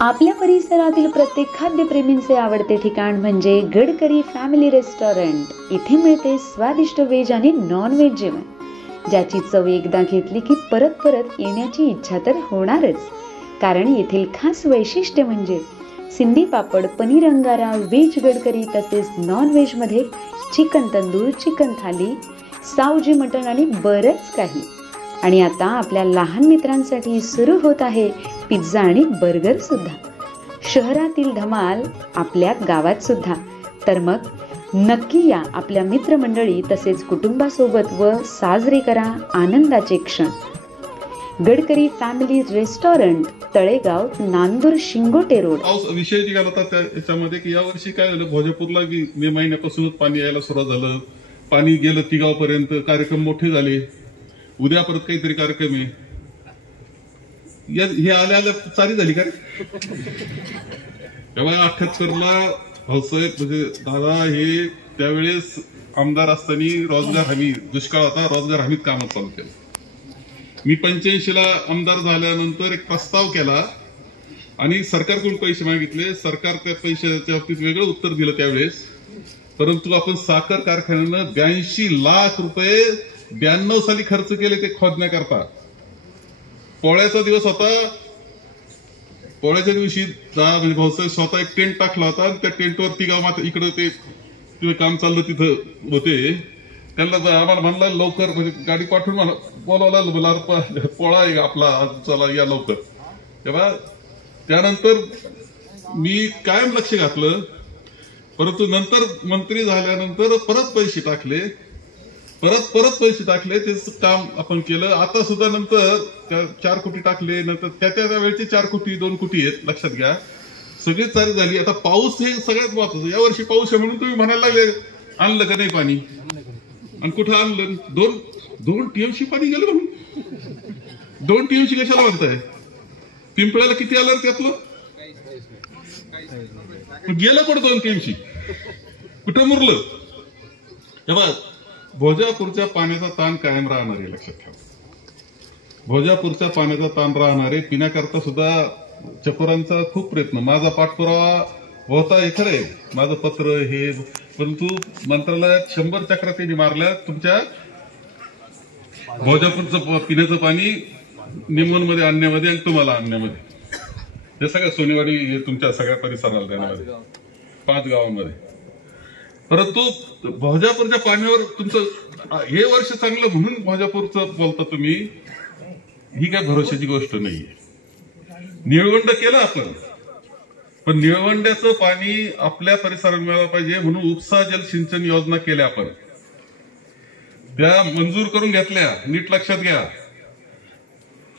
आपल्या परिसरातील प्रत्येक खाद्यप्रेमींचे आवडते ठिकाण म्हणजे गडकरी फॅमिली रेस्टॉरंट। इथे मिळते स्वादिष्ट व्हेज आणि नॉन व्हेज जेवण, ज्याची चव एकदा घेतली की परत परत येण्याची इच्छा तर होणारच। कारण येथील खास वैशिष्ट्य म्हणजे सिंधी पापड, पनीर अंगारा, व्हेज गडकरी तसेच नॉन व्हेज मध्ये चिकन तंदूर, चिकन थाली, सावजी मटण आणि बरंच काही। आणि आता आपल्या लहान मित्रांसाठी सुरू होत आहे पिझ्झा आणि बर्गर सुद्धा। शहरातील धमाल आपल्या गावात सुद्धा। तर मग नक्की या आपल्या मित्रमंडळी तसेच कुटुंबासोबत व साजरे करा आनंदाचे क्षण। Gadkari family restaurant, Talegaon, Nandur, Shingote road. विषय निघाला होता त्याच्यामध्ये की यावर्षी काय झालं, भोजपुरला मे महिन्यापासूनच पाणी यायला सुरुवात झालं। पाणी गेलं तिगावपर्यंत, कार्यक्रम मोठे झाले। उद्या परत काहीतरी कार्यक्रम आहे। हे आल्या आल्या चारी झाली का तेव्हा 78ला भाऊसाहेब म्हणजे दादा हे त्यावेळेस आमदार असताना रोजगार हमी, दुष्काळ होता, रोजगार हमीत कामात चालू केलं। मी 85ला आमदार झाल्यानंतर एक प्रस्ताव केला आणि सरकारकडून पैसे मागितले। सरकार त्या पैशाच्या बाबतीत वेगळं उत्तर दिलं त्यावेळेस। परंतु आपण साखर कारखान्यानं 82 लाख रुपये 92 साली खर्च केले ते खोदण्याकरता। पोळ्याचा दिवस होता, पोळ्याच्या दिवशी म्हणजे भाऊसाहेब स्वतः एक टेंट टाकला होता आणि त्या टेंटवर तिगाव इकडे ते काम चाललं तिथं होते। त्यांना आम्हाला म्हणला लवकर म्हणजे गाडी पाठवून बोलावला, पोळा आहे आपला, चला या लवकर। तेव्हा त्यानंतर मी कायम लक्ष घातलं, परंतु नंतर मंत्री झाल्यानंतर परत पैसे टाकले, परत पैसे टाकले, त्याचं काम आपण केलं। आता सुद्धा नंतर 4 कोटी टाकले, नंतर त्या वेळेचे 4 कोटी 2 कोटी आहेत, लक्षात घ्या। सगळी चालू झाली। आता पाऊस हे सगळ्यात महत्वाचं। यावर्षी पाऊस आहे म्हणून तुम्ही म्हणायला लागले आणलं का नाही पाणी, आणि कुठं आणलं? 2 टीएमसी पाणी गेलं म्हणून। 2 टीएमसी कशाला म्हणताय? पिंपळ्याला किती आलं त्यातलं? गेलं कुठं 2 टीएमसी? कुठं मुरलं? तेव्हा भोजापूरच्या पाण्याचा ताण कायम राहणार आहे, लक्षात ठेवा। भोजापूरच्या पाण्याचा ताण राहणार आहे। पिण्याकरता सुद्धा चकोरांचा खूप प्रयत्न, माझा पाठपुरावा होता हे खरंय, माझं पत्र हे, परंतु मंत्रालयात 100 चक्रा त्यांनी मारल्या तुमच्या भोजापूरचं पिण्याचं पाणी निमोनमध्ये आणण्यामध्ये आणि तुम्हाला आणण्यामध्ये। हे सगळ्या सोनेवाडी तुमच्या सगळ्या परिसराला देण्यामध्ये 5 गावांमध्ये। परंतु भोजापूरच्या पाण्यावर तुमचं हे वर्ष चांगलं म्हणून भोजापूरचं बोलता तुम्ही, ही काय भरोशाची गोष्ट नाहीये। निळवंड केलं आपण, पण निळवंड्याचं पाणी आपल्या परिसरात मिळालं पाहिजे म्हणून उपसा जल सिंचन योजना केल्या आपण, त्या मंजूर करून घेतल्या। नीट लक्षात घ्या।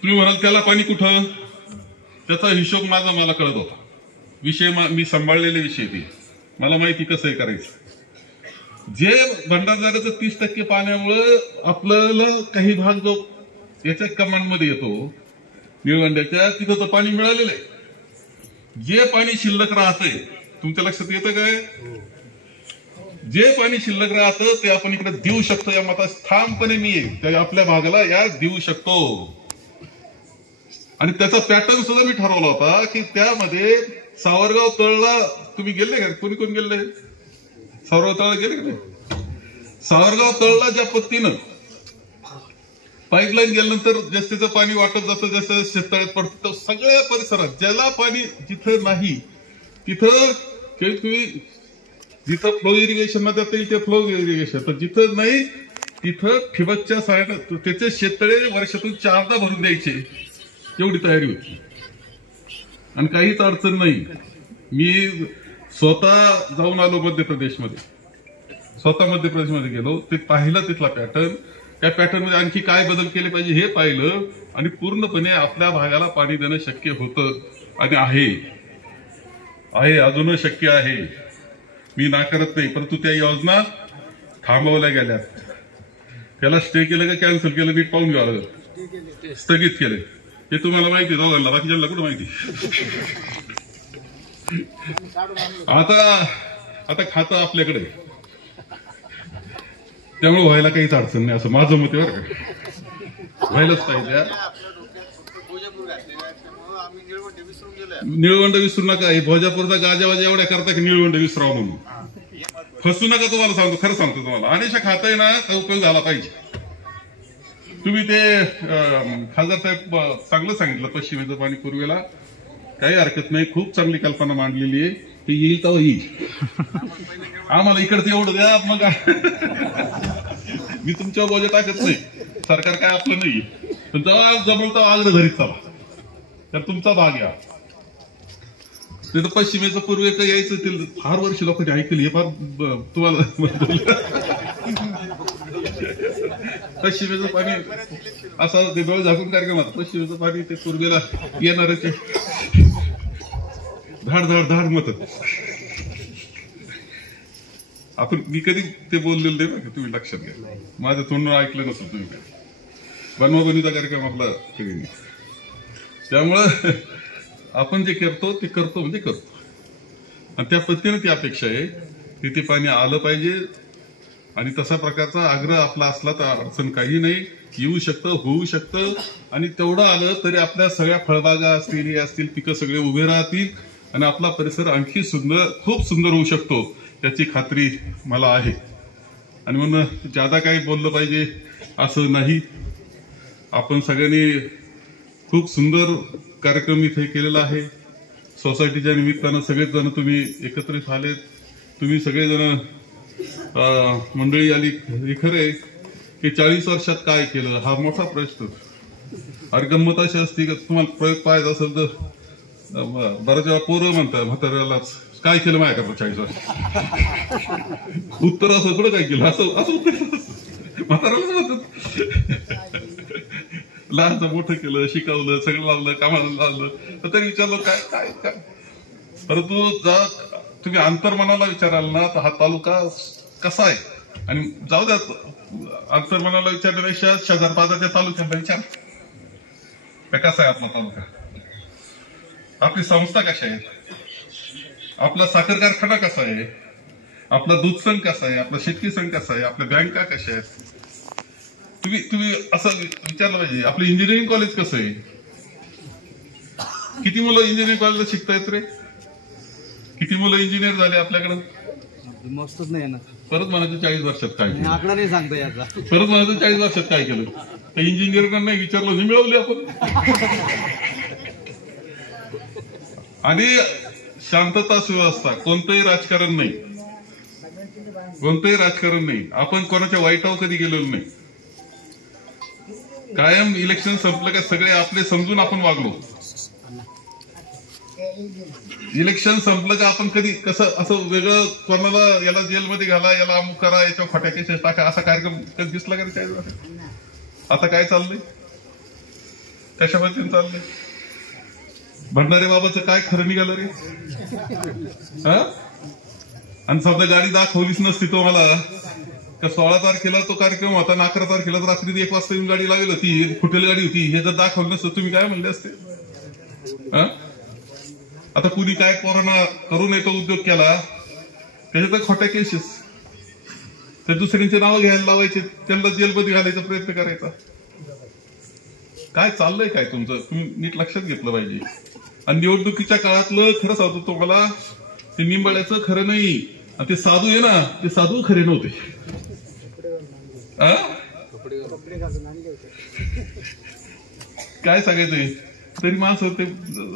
तुम्ही म्हणाल त्याला पाणी कुठं, त्याचा हिशोब मला कळत होता। विषय मी सांभाळलेले विषय ते मला माहिती कसं करायचं। जे भंडारदऱ्याचं 30% पाण्यामुळं आपल्याला काही भाग जो याच्या कमांडमध्ये येतो निळवंड्याच्या, तिथं तर पाणी मिळालेलं आहे। जे पाणी शिल्लक राहतंय तुमच्या लक्षात येतं काय? जे पाणी शिल्लक राहतं ते आपण इकडे देऊ शकतो, या मतात ठामपणे मी त्या आपल्या भागाला या देऊ शकतो। आणि त्याचा पॅटर्न सुद्धा मी ठरवला होता की त्यामध्ये सावरगाव तळला तुम्ही गेले का? कोणी कोण गेले? सावरगाव तळला गेले का? सावरगाव तळला ज्या पद्धतीनं पाईपलाईन गेल्यानंतर जस्तीचं पाणी वाटत जातं, जसं शेततळ्यात पडतं, सगळ्या परिसरात ज्याला पाणी जिथं नाही तिथं तुम्ही जिथं फ्लो इरिगेशन मध्ये तिथे फ्लो इरिगेशन, तर जिथं नाही तिथं ठिबकच्या सहाय्यानं त्याचे शेततळे वर्षातून 4दा भरून द्यायचे, एवढी तयारी होती आणि काहीच अडचण नाही। मी स्वतः जाऊन आलो मध्य प्रदेशमध्ये, गेलो, ते पाहिलं तिथला पॅटर्न। त्या पॅटर्न मध्ये आणखी काय बदल केले पाहिजे हे पाहिलं आणि पूर्णपणे आपल्या भागाला पाणी देणं शक्य होतं आणि आहे अजूनही शक्य आहे। मी नाकारत नाही, परंतु त्या योजना थांबवल्या गेल्या। त्याला स्टे केलं का कॅन्सल केलं नीट पाहून घ्यावं लागेल। स्थगित केले हे तुम्हाला माहिती, दोघांना, बाकीच्या कुठं माहिती? आता खातं आपल्याकडे, त्यामुळे व्हायला काहीच अडचण नाही असं माझं मत आहे बरं का। व्हायलाच पाहिजे। निळवंड विसरू नका. हे भोजापूरचा गाजावाजा एवढ्या करता की निळवंड विसराव म्हणून फसू नका. तुम्हाला सांगतो, खरं सांगतो तुम्हाला, अनेशा खाताय ना का उपयोग झाला पाहिजे. तुम्ही ते खासदार साहेब चांगलं सांगितलं, पश्चिमेचं पाणी पूर्वेला काही हरकत नाही, खूप चांगली कल्पना मांडलेली आहे. ते येईल तेव्हा येईल, आम्हाला इकडचं एवढं द्या. मग मी तुमच्यावर बोजा टाकत नाही, सरकार काय आपलं नाही. पण जेव्हा जमल तेव्हा आग्रह धरीत चला, तर तुमचा भाग घ्या. नाही तर पश्चिमेचं पूर्वेकडे यायचं ते फार वर्ष लोकांनी ऐकली. हे फार तुम्हाला पश्चिमेचं पाणी असं ते डोळे झाकून कार्यक्रमात पश्चिमेचं पाणी ते पूर्वेला येणारच धाड धाड धाड मत. आपण मी कधी ते बोललेलं नाही ना, तुम्ही लक्षात घ्या. माझ्या तोंडून ऐकलं नसेल तुम्ही काय. बनवाबनीचा कार्यक्रम आपला कधी नाही. त्यामुळं आपण जे करतो ते करतो म्हणजे करतो, आणि त्या पद्धतीने ती अपेक्षा आहे की ते पाणी आलं पाहिजे. आणि तसा प्रकारचा आग्रह आपला असला तर अडचण काही नाही, येऊ शकतं, होऊ शकतं. आणि तेवढं आलं तरी आपल्या सगळ्या फळबागा असतील, हे असतील, पिकं सगळे उभे राहतील आणि आपला परिसर आणखी सुंदर, खूप सुंदर होऊ शकतो याची खात्री मला आहे. आणि म्हणून ज्यादा काही बोललं पाहिजे असं नाही. आपण सगळ्यांनी खूप सुंदर कार्यक्रम इथे केलेला आहे. सोसायटीच्या निमित्तानं सगळेच जण तुम्ही एकत्रित आलेत. तुम्ही सगळेजण मंडळी आली. हे खरंय की 40 वर्षात काय केलं हा मोठा प्रश्न. अरे गंमत अशी असते की तुम्हाला प्रयोग पाहायचा असेल तर बऱ्याच वेळा पोरं म्हणतात म्हाताऱ्यालाच, काय केलं माझ्या करता 40 वर्ष. उत्तर असं कुठं काय केलं असं उत्तर म्हाताऱ्यालाच म्हणतात. लहानचं मोठं केलं, शिकवलं, सगळं लावलं, कामाला लावलं, तर तरी विचारलं काय काय काय. परंतु जा तुम्ही अंतर्मनाला विचाराल ना तर हा तालुका कसा आहे. आणि जाऊ द्या, अंतर्मनाला विचारण्यापेक्षा शेजार पाजारच्या तालुक्याला विचार कसा आहे आपला तालुका, आपली संस्था कशा आहे, आपला साखर कारखाना कसा आहे, आपला दूध संघ कसा आहे, आपला शेतकरी संघ कसा आहे, आपल्या बँका कशा आहेत. तुम्ही असं विचारलं पाहिजे. आपलं इंजिनिअरिंग कॉलेज कसं आहे, किती मुलं इंजिनिअरिंग कॉलेजला शिकतायत रे, किती मुलं इंजिनियर झाले आपल्याकडे. मस्तच नाही ना. परत म्हणायचं 40 वर्षात काय केलं, आकडा नाही सांगतो याचा. परत म्हणायचं 40 वर्षात काय केलं. त्या इंजिनिअरना नाही विचारलं, नाही मिळवले आपण. आणि शांतता सुव्यवस्था, कोणतंही राजकारण नाही, कोणतंही राजकारण नाही. आपण कोणाच्या वाईटावर कधी गेलेलो नाही. कायम इलेक्शन संपलं का सगळे आपले समजून आपण वागलो. इलेक्शन संपलं का आपण कधी कसं असं वेगळं कोणाला याला जेलमध्ये घाला, याला अमुक करा, याच्यावर खोट्या केसेस टाका, असा कार्यक्रम कधी दिसला का रे. आता काय चाललंय, कशा पद्धतीने चाललंय. भंडारे बाबाचं काय खरं निघालं रे. आणि समजा गाडी दाखवलीच नसती तुम्हाला का 16 तारखेला तो कार्यक्रम होता, 11 तारखेला रात्री 1 वाजता येऊन गाडी लागली होती, फुटेल गाडी होती, हे जर दाखवलं नसतं तुम्ही काय म्हणले असते. आता कुणी काय कोरोना करू नये तो उद्योग केला, त्याच्यात खोट्या केसेस, त्या दुसऱ्यांचे नावं घ्यायला लावायचे, त्यांना जेलमध्ये घालायचा प्रयत्न करायचा. काय चाललंय काय तुमचं, तुम्ही नीट लक्षात घेतलं पाहिजे. आणि निवडणुकीच्या काळातलं खरं सांगतो तुम्हाला, ते निंबाळ्याचं खरं नाही. आणि ते साधू आहे ना, ते साधू खरे नव्हते. काय सांगायचंय तरी माणसं ते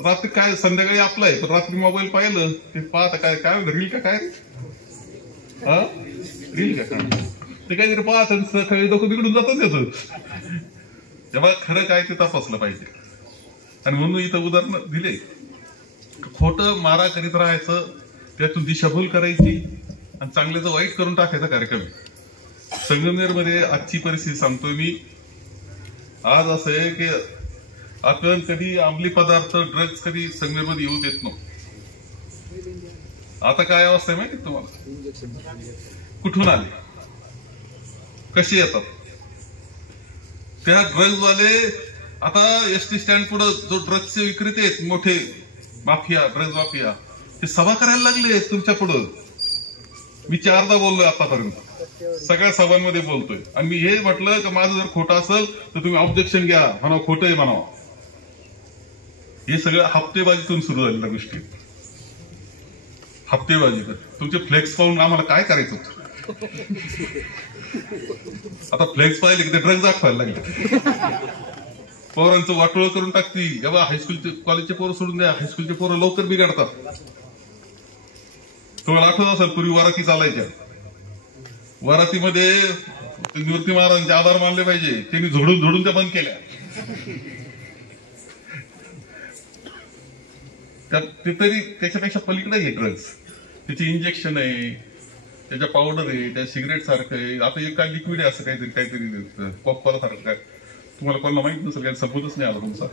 रात्री काय संध्याकाळी आपलं आहे, पण रात्री मोबाईल पाहिलं ते पाहता काय काय रील का काय रील का काय ते काहीतरी पाहत सकाळी डोकं बिघडून जातं त्याचं. तेव्हा खरं काय ते तपासलं पाहिजे. आणि म्हणून इथं उदाहरण दिले, खोटं मारा करीत राहायचं, त्यातून दिशाभूल करायची आणि चांगल्याचं वाईट करून टाकायचा कार्यक्रम. संगमनेरमध्ये आजची परिस्थिती सांगतोय मी. आज असं आहे की आपण कधी अंमली पदार्थ, ड्रग्ज कधी संगमनेरमध्ये येऊ देत नव्हतो. आता काय अवस्था आहे माहिती तुम्हाला, कुठून आले, कसे येतात. त्या ड्रग्जवाले आता एसटी स्टँड पुढे जो ड्रग्जचे विक्रेते आहेत, मोठे माफिया, ड्रग्ज माफिया, ते सभा करायला लागले तुमच्या पुढं. मी 4दा बोललोय आतापर्यंत, सगळ्या सभांमध्ये बोलतोय. आणि मी हे म्हटलं की माझं जर खोटं असेल तर तुम्ही ऑब्जेक्शन घ्या, म्हणावं खोटं आहे म्हणावं. हे सगळं हप्तेबाजीतून सुरू झालेल्या गोष्टी. हप्तेबाजी. तुमचे फ्लेक्स पाहून आम्हाला काय करायचं होतं? आता फ्लेक्स पाहिले की ते ड्रग्ज दाखवायला लागले. पोरांचं वाटोळ करून टाकती. एव्हा हायस्कूलचे कॉलेजचे पोरं सोडून द्या, हायस्कूलचे पोरं लवकर बिघडतात. तुम्हाला आठवत असेल पूर्वी वराती चालायच्या. वरातीमध्ये निवृत्ती महाराजांचे आभार मानले पाहिजे, त्यांनी झोडून त्या बंद केल्या. ते तरी त्याच्यापेक्षा पलीकडे आहे ड्रग्ज. त्याची इंजेक्शन आहे, त्याच्या पावडर आहे, त्या सिगरेट सारखं आहे. आता एक काय लिक्विड आहे असं काहीतरी पॉपकॉर्न सारखं काय. तुम्हाला कोणाला माहित नसेल, काय सबूतच नाही आला तुमचा.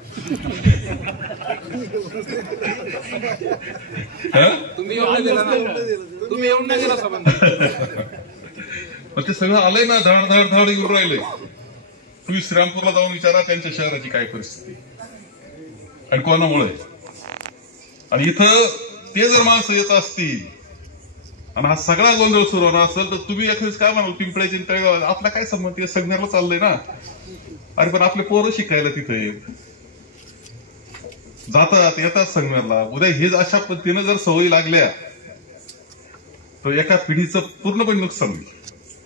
तुम्ही येऊन नाही दिला संबंध. ते सगळं आलंय ना, धाड धाड धाड येऊन राहिलंय. तुम्ही श्रीरामपूरला जाऊन विचारा त्यांच्या शहराची काय परिस्थिती आणि कोणामुळे. आणि इथं ते जर माणसं येत असतील आणि हा सगळा गोंधळ सुरू होणार असेल तर तुम्ही एखाद्याच काय म्हणाल, पिंपळ्याची तळेगाव आपला काय संबंध, संज्ञाला चाललंय ना. अरे पण आपले पोरं शिकायला तिथे जातात, येतात संगमेरला. उद्या हे अशा पद्धतीनं जर सवयी लागल्या तर एका पिढीचं पूर्णपणे नुकसान होईल.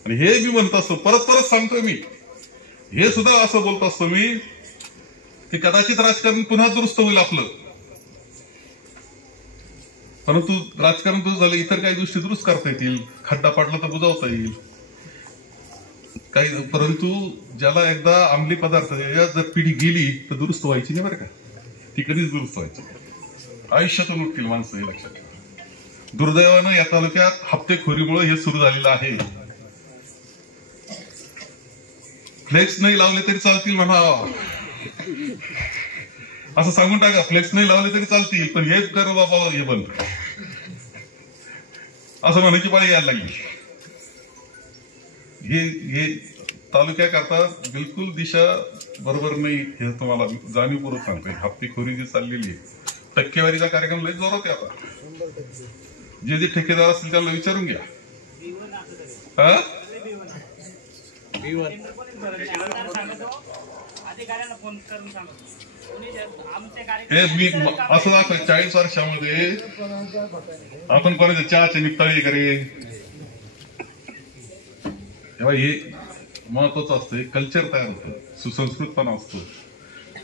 आणि हे मी म्हणत असतो, परत परत सांगतोय मी, हे सुद्धा असं बोलत असतो मी की कदाचित राजकारण पुन्हा दुरुस्त होईल आपलं, परंतु राजकारण दुरुस्त झालं इतर काही गोष्टी दुरुस्त करता येतील. खड्डा पडला तर बुजवता येईल काही. परंतु ज्याला एकदा अंमली पदार्थ जर पिढी गेली तर दुरुस्त व्हायची नाही बरं का. ती कधीच दुरुस्त व्हायची. आयुष्यातून उठतील माणसं, हे लक्षात ठेवा. दुर्दैवानं या तालुक्यात हप्तेखोरीमुळे हे सुरू झालेलं आहे. फ्लेक्स नाही लावले तरी चालतील म्हणा, असं सांगून टाका. फ्लेक्स नाही लावले तरी चालतील, पण हे कर बाबा, हे बंद, असं म्हणायची पाळी यायला लागली. हे तालुक्याकरता बिलकुल दिशा बरोबर नाही, हे तुम्हाला जाणीवपूर्वक सांगतोय. हप्तेखोरी जी चाललेली आहे, टक्केवारीचा कार्यक्रम लय जोरात आहे आता. जे ठेकेदार असतील त्यांना विचारून घ्या. मी असं दाखव 40 वर्षामध्ये आपण कोणाच्या चहाचे निपटाळे करे. तेव्हा हे महत्वाचं असतं, कल्चर तयार होतं, सुसंस्कृतपणा असतो.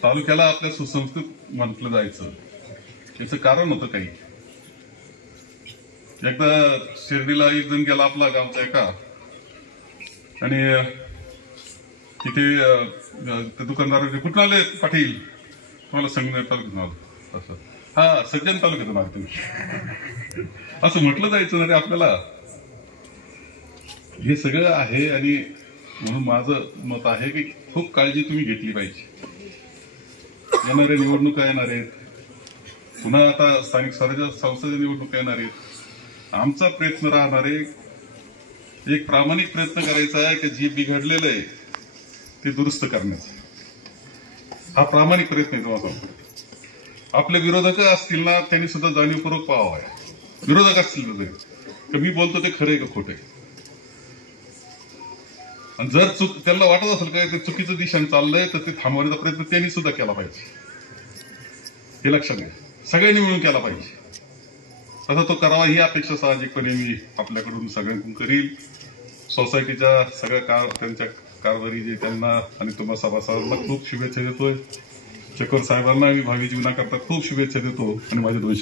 तालुक्याला आपल्या सुसंस्कृत म्हटलं जायचं. याचं कारण होतं काही. एकदा शिर्डीला एक जण गेला आपला गावचा एका, आणि तिथे दुकानदाराने कुठून आले पाटील, तुम्हाला संगमेर तालुक्यातून आलो. असं हा सज्जन तालुक्यातून आले तुम्ही, असं म्हटलं जायचं ना रे आपल्याला. हे सगळं आहे. आणि म्हणून माझं मत आहे की खूप काळजी तुम्ही घेतली पाहिजे. येणाऱ्या निवडणुका येणार आहेत, पुन्हा आता स्थानिक स्वराज्य संस्थेच्या निवडणुका येणार आहेत. आमचा प्रयत्न राहणार आहे, एक प्रामाणिक प्रयत्न करायचा आहे की जे बिघडलेलं आहे ते दुरुस्त करण्याचा. हा प्रामाणिक प्रयत्न आहे तुम्हाला. आपले विरोधक असतील ना, त्यांनी सुद्धा जाणीवपूर्वक पाहावं आहे. विरोधक असतील तर मी बोलतो ते खरं आहे का खोटं आहे. आणि जर त्यांना वाटत असेल काय ते चुकीचं दिशेने चाललंय तर ते थांबवण्याचा प्रयत्न त्यांनी सुद्धा केला पाहिजे. हे लक्षात घ्या, सगळ्यांनी मिळून केला पाहिजे. तसा तो करावा ही अपेक्षा साहजिकपणे मी आपल्याकडून सगळ्यांकडून करील. सोसायटीच्या सगळ्या त्यांच्या कारभारी जे त्यांना आणि तुम्हाला सभासदांना खूप शुभेच्छा देतोय. चकोर साहेबांना मी भावी जीवनाकरता खूप शुभेच्छा देतो आणि माझे 2